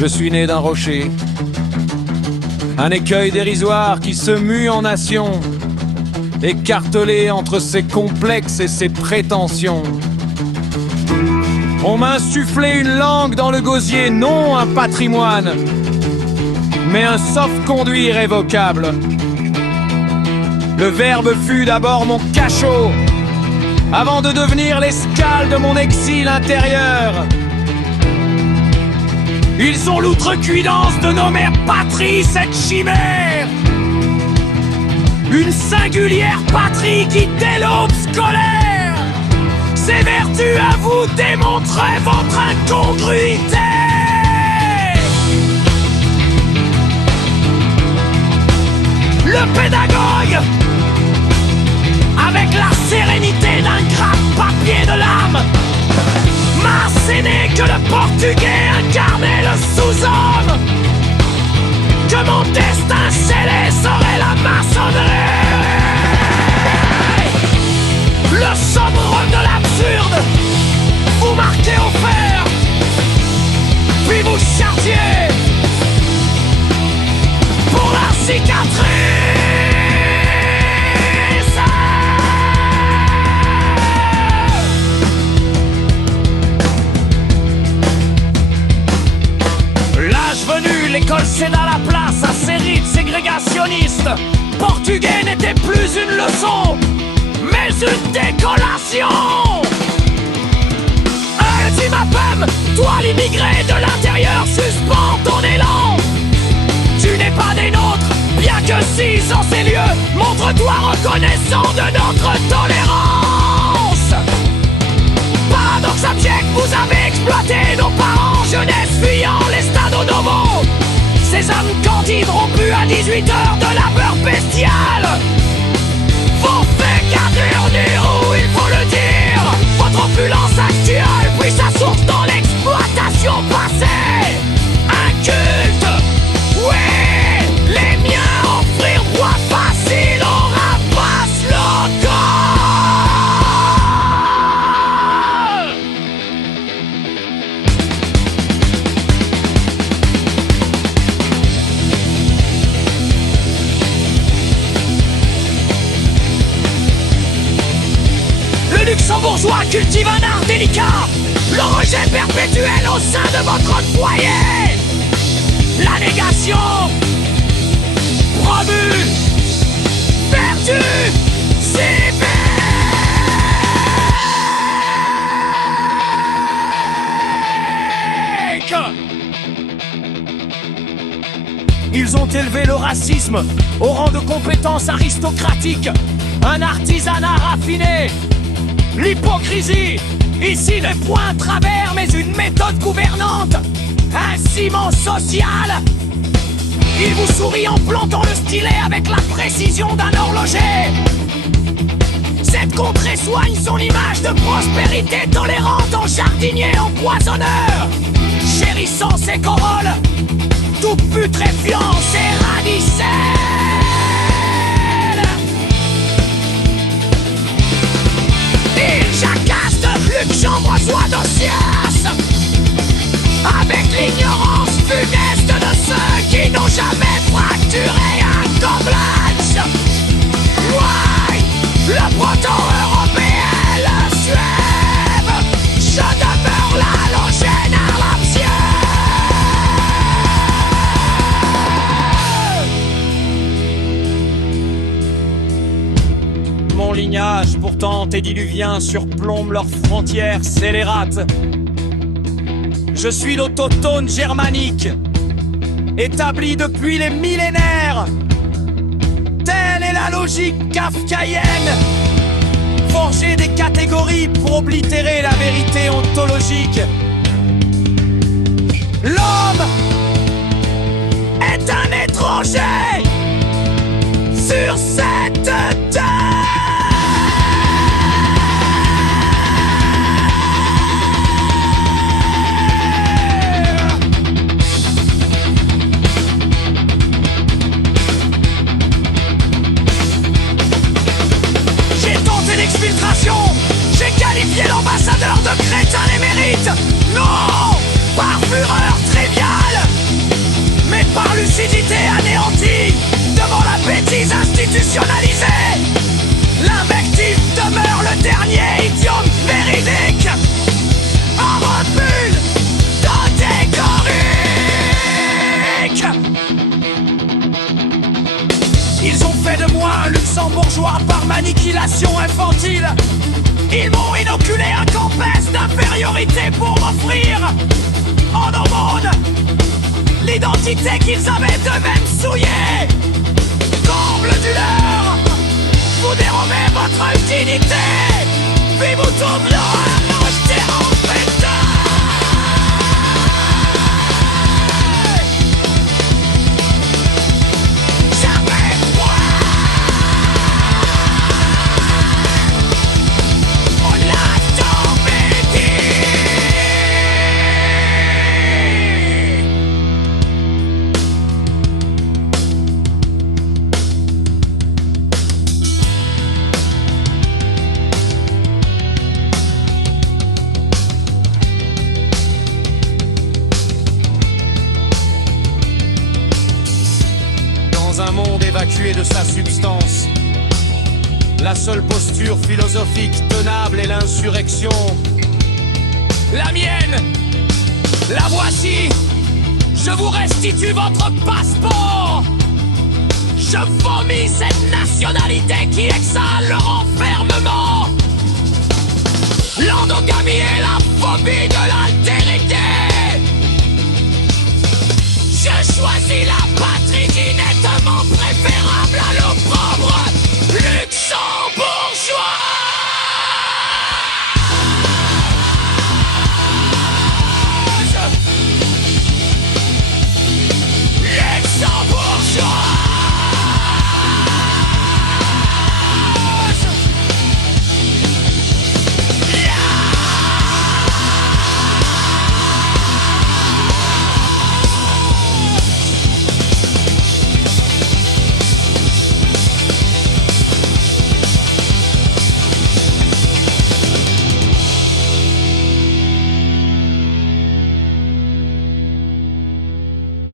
Je suis né d'un rocher, un écueil dérisoire qui se mue en nation, écartelé entre ses complexes et ses prétentions. On m'a insufflé une langue dans le gosier, non un patrimoine, mais un sauf-conduit irrévocable. Le verbe fut d'abord mon cachot, avant de devenir l'escale de mon exil intérieur. Ils ont l'outrecuidance de nommer patrie cette chimère, une singulière patrie qui, dès l'aube scolaire, s'évertue à vous démontrer votre incongruité. Le pédagogue, avec la sérénité d'un grave papier de lame, m'a asséné que le portugais incarnait le sous-homme, que mon destin scellé serait la maçonnerie. Le summum de l'absurde, vous marquez au fer, puis vous chargiez pour la cicatrice. L'école céda la place à ses rites ségrégationnistes. Portugais n'était plus une leçon, mais une décollation. Ultima Pem, toi l'immigré de l'intérieur, suspends ton élan. Tu n'es pas des nôtres, bien que si en ces lieux, montre-toi reconnaissant de notre tolérance. Paradoxe abject, vous avez exploité nos parents, jeunesse fuyant les stados novos. Ces âmes candides rompues à 18 heures de labeur bestial. Vos faits cardurent, où il faut le dire, votre opulence actuelle puis sa source dans l'exploitation passée. Un culte, oui, les miens offrir voie facile au rapace local. Le luxembourgeois cultive un art délicat, le rejet perpétuel au sein de votre foyer. La négation, promu, perdu, civique. Ils ont élevé le racisme au rang de compétence aristocratique, un artisanat raffiné. L'hypocrisie, ici le point travers, mais une méthode gouvernante, un ciment social. Il vous sourit en plantant le stylet avec la précision d'un horloger. Cette contrée soigne son image de prospérité tolérante en jardinier empoisonneur, chérissant ses corolles, tout putréfiant ses radicelles. Il jacasse de luxembourgeois d'Ossias, avec l'ignorance funeste de ceux qui n'ont jamais fracturé un Koblenz. Ouais, le proto-européen, le suève, je demeure l'halogène arabien. Mon lignage pourtant antédiluvien surplombe leurs frontières scélérates. Je suis l'autotone germanique, établi depuis les millénaires. Telle est la logique kafkaïenne, forger des catégories pour oblitérer la vérité ontologique. L'homme est un étranger sur cette terre. J'ai qualifié l'ambassadeur de crétin émérite. Non, par fureur triviale, sang bourgeois par manipulation infantile. Ils m'ont inoculé un campès d'infériorité pour m'offrir en aumône l'identité qu'ils avaient d'eux-mêmes souillée. Comble du leur, vous dérobez votre utilité, puis vous tournez à rejeter en pétard. Un monde évacué de sa substance, la seule posture philosophique tenable est l'insurrection. La mienne, la voici. Je vous restitue votre passeport. Je vomis cette nationalité qui exhale le renfermement. L'endogamie est la phobie de l'altérité.